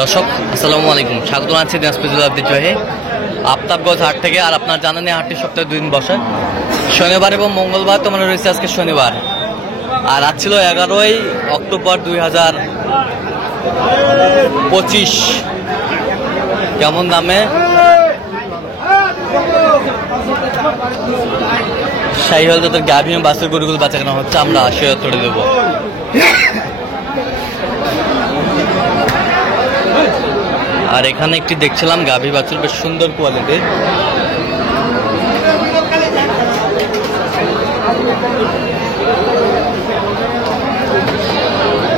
দর্শক আসসালামু আলাইকুম, স্বাগত জানাচ্ছি দিনাজপুর জেলার ঐতিহ্যবাহী আফতাবগঞ্জ হাট থেকে। আর আপনারা জানেন এই হাটটি সপ্তাহে 2 দিন বসে, শনিবার এবং মঙ্গলবার। তো মানে রয়েছে আজকে শনিবার, আর আজ ছিল 11ই অক্টোবর 2025। কেমন দামে শাহিওয়াল জাতের গাভী এবং বাছুর গরুগুলো বাচ্চা কেনা হচ্ছে, আমরা সেটা তুলে দেবো। আর এখানে একটি দেখছিলাম গাভী বাছুর, বেশ সুন্দর কোয়ালিটির।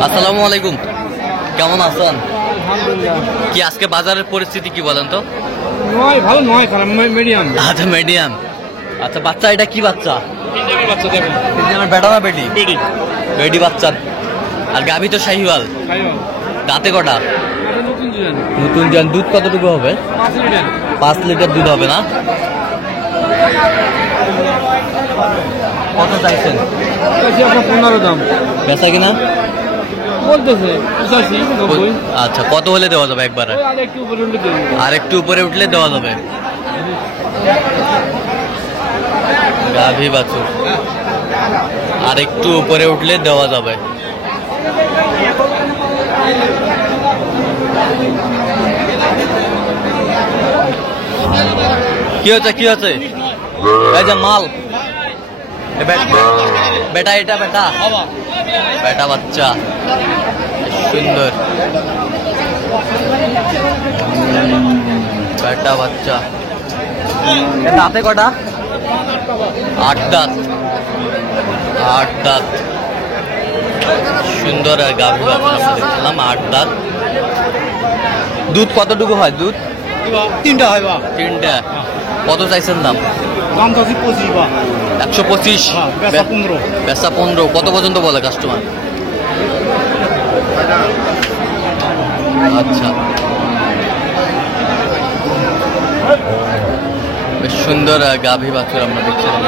আসসালামু আলাইকুম, কেমন আছেন? কি আজকে বাজারের পরিস্থিতি কি বলেন তো? ভালো নয়, খারাপ মিডিয়াম। আচ্ছা মিডিয়াম। আচ্ছা বাচ্চা, এটা কি বাচ্চা? বেটা না বেটি? বেটি বাচ্চা। আর গাভী তো শাহিওয়াল, দাঁতে কটা? নতুন জন। দুধ কতটুকু হবে? 5 লিটার দুধ হবে না? কত চাইছেন? 15 দাম বেচা কিনা বলতেছে। আচ্ছা, কত হলে দেওয়া যাবে একবারে? আর একটু উপরে উঠলে দেওয়া যাবে। গাভী বাছুর আর একটু উপরে উঠলে দেওয়া যাবে। কি হচ্ছে কি হচ্ছে? এই যে মাল, বেটা, এটা বেটা, বেটা বাচ্চা, সুন্দর বেটা বাচ্চা। দাঁতে কটা? 8 দাঁত। 8 দাঁত, সুন্দর। আর গাভী বাচ্চা দেখছিলাম 8 দাঁত। দুধ কতটুকু হয়? দুধ 3টা হয় বা 3টা। কত চাইছেন দাম? দাম তো 25 বা 125। বেচা 15। বেচা 15। কত পর্যন্ত বলে কাস্টমার? আচ্ছা, বেশ সুন্দর গাভী বাছুর আমরা দেখছিলাম।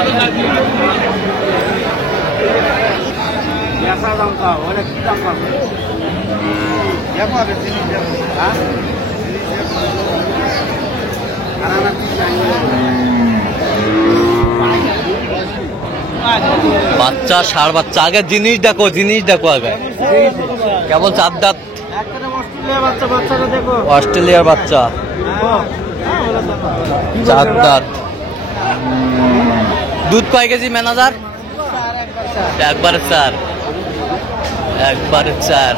বাচ্চা, ষাঁড় বাচ্চা। আগে জিনিস দেখো, জিনিস দেখো আগে। কেবল 4 দাঁত। অস্ট্রেলিয়ার বাচ্চা, 4 দাঁত। দুধ কয় কেজি ম্যানেজার? একবারে 4। একবারে 4।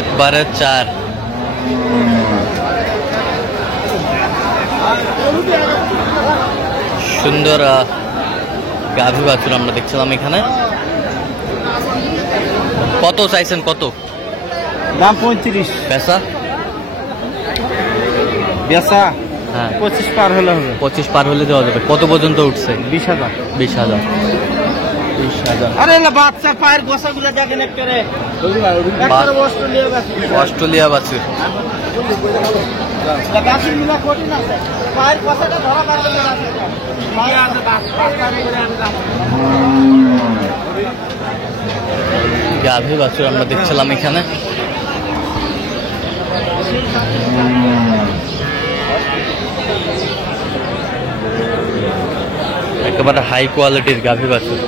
একবারে 4। সুন্দর গাভী বাছুর আমরা দেখছিলাম এখানে। কত চাইছেন? কত দাম? 35। পেশা? বেচা হ্যাঁ 25 পার হলে হবে। 25 পার হলে দেওয়া যাবে। কত পর্যন্ত উঠছে? 20,000। 20,000। 20,000। আরে বাচ্চা পায়ের গোসাগুলো দেখেন একবারে অস্ট্রেলিয়া বাছুর। অস্ট্রেলিয়া বাছুর। গাছগুলো কঠিন আছে, পায়ের গোসাটা ধরা পারবে না। গাভী বাছুর আমরা দেখছিলাম এখানে। একেবারে হাই কোয়ালিটির গাভী বাছুর,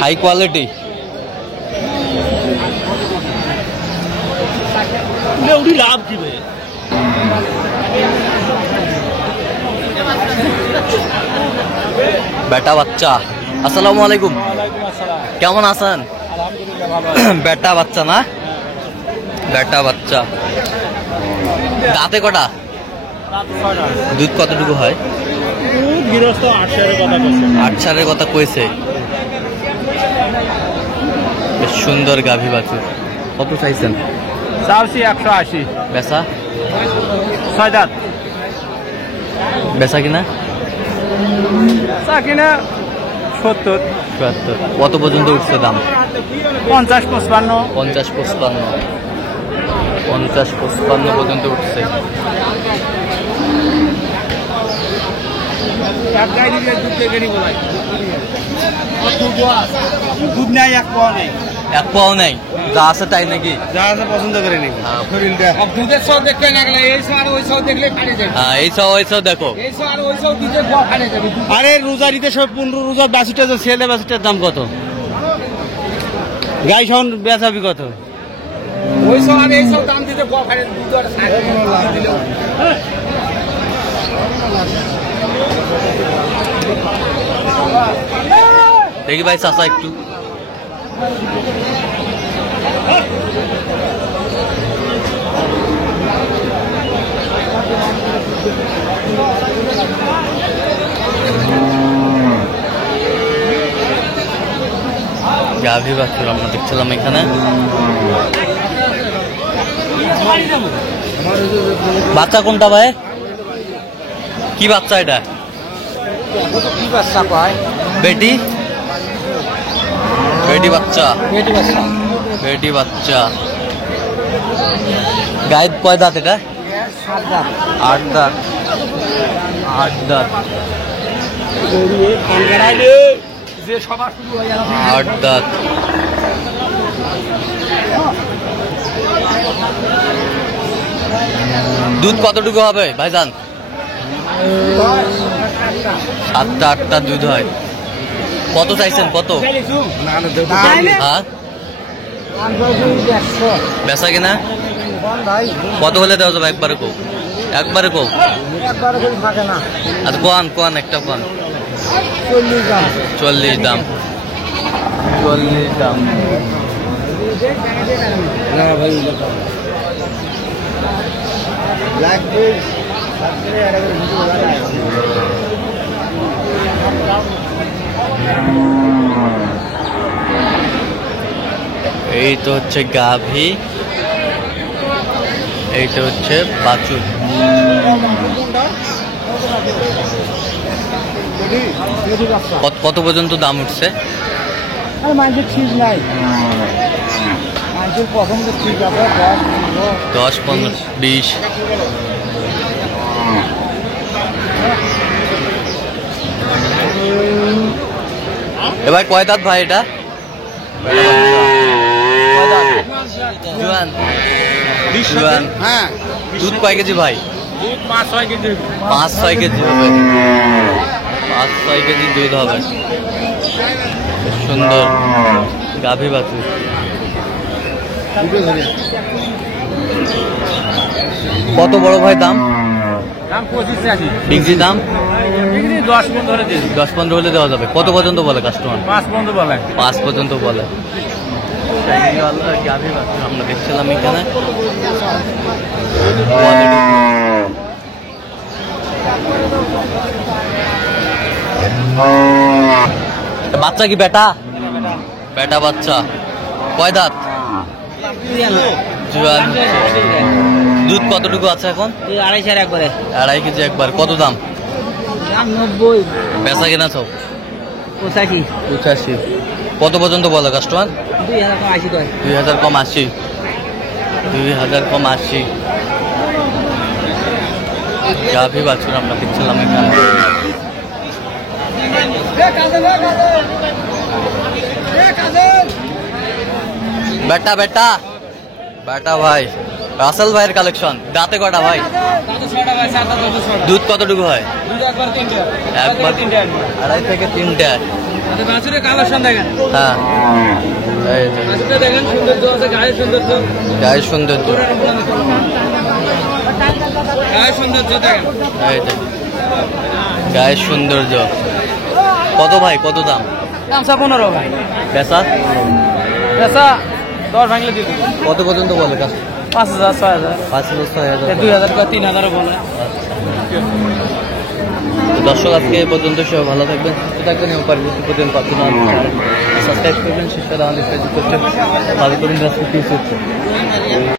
হাই কোয়ালিটি। লাভ দিবে। বেটা বাচ্চা। আসসালামু আলাইকুম, কেমন আছেন? বেটা বাচ্চা না? বেটা বাচ্চা। দাঁতে কটা? দুধ কতটুকু হয়? 8 সারের কথা কইছে। বেশ সুন্দর গাভী বাছুর। কত চাইছেন? 180। বেচা? 6 দাঁত। বেচা কিনা? কিনা 70। ৭৪। কত পর্যন্ত উঠছে দাম? 50, 55। 50, 55। 50, 55 পর্যন্ত উঠছে। দুধ নাই, এক পাওয়া নেই। এক পাও নাই, যা আছে তাই নাকি? যা আছে পছন্দ করে নিবি। হ্যাঁ। শরীরটা দুধের সব দেখতে লাগলে এই সব আর ওই সব দেখলে ফাটে যাবে। হ্যাঁ, এই সব দেখো। এই সব আর ওই সব দিতে গো ফাটে যাবে। আরে রোজারিতে সব 15 রোজার বাসিটা, ছেলে বাসিটার দাম কত? গাই সন বেচাবি কত? ওই সব আর এই সব দাম দিতে গো ফাটে দুধ আর সার দিলেও। দেখি ভাই চাচা একটু। গাভী বাছুর আমরা দেখছিলাম এখানে। বাচ্চা কোনটা ভাই? কি বাচ্চা এটা? কি বাচ্চা পায়? বেটি? বেটি বাচ্চা। পেটি বাচ্চা। বেটি বাচ্চা। গায়ে কয় দাঁত এটা? 7 দাঁত। 8 দাঁত। 8 দাঁত। যে সবার শুরু হয়ে গেল। 8 দাঁত। দুধ কতটুকু হবে ভাইজান? 7টা 8টা দুধ হয়। কত চাইছেন? কত? হ্যাঁ, বেচা কিনা কত হলে দেওয়া যাবে? একবারে কো, একবারে কো। আচ্ছা কোন একটা কোন। 40 দাম। 40 দাম। এই তো হচ্ছে গাভী, এইটা হচ্ছে বাছুর। কত পর্যন্ত দাম উঠছে? মানুষের ঠিক নাই, মানুষের পছন্দ ঠিক আছে। 10, 15, 20। এবার কয় দাঁত ভাই এটা? জুয়ান। জুয়ান। হ্যাঁ, দুধ কয় কেজি ভাই? 5-6 কেজি। 5-6 কেজি হবে। 5-6 কেজি দুধ হবে। সুন্দর গাভী বাছুর। কত বড় ভাই দাম? দাম 25 বিক্রি দাম 10 ধরে দিন। 10-15 হলে দেওয়া যাবে। কত পর্যন্ত বলে কাস্টমার? 5 পর্যন্ত বলে। 5 পর্যন্ত বলে। গাভী বাছুর আমরা দেখছিলাম এখানে। বাচ্চা কি বেটা? বেটা বাচ্চা। কয় দাঁত? জুয়ান। দুধ কতটুকু আছে এখন? 2.5 একবারে। 2.5 কেজি একবার। কত দাম? দাম 90। বেচা কিনা সব 85। 85। কত পর্যন্ত বলে কাস্টমার? 2000 কম 80 কয়। 2000 কম 80। 2000 কম 80। গাভী বাছুর আমরা দেখছিলাম এখানে। বেটা বেটা বেটা ভাই, রাসেল ভাইয়ের কালেকশন। দাঁতে কটা ভাই? দুধ কতটুকু হয়? একবার 2.5 থেকে 3টা। কালেকশন দেখেন। হ্যাঁ, এই যে দেখেন সৌন্দর্য আছে, গায়ের সৌন্দর্য। গায়ের সৌন্দর্য। গায়ের সৌন্দর্য দেখেন। এই যে গায়ের সৌন্দর্য। কত ভাই? কত দাম? দাম 15 ভাই। বেচা? পেশা 10 ভাঙলে দিবি। কত পর্যন্ত বলে কাজ? 5000 6000 5,000 6,000। 2000 কয় 3000 বলে। তো দর্শক আজকে এ পর্যন্ত সবাই ভালো থাকবেন, সুস্থ থাকবেন এবং পরবর্তী পর্যন্ত সাবস্ক্রাইব করবেন, শেষ কথা আমাদের ফেসবুক করতে ভালো করুন।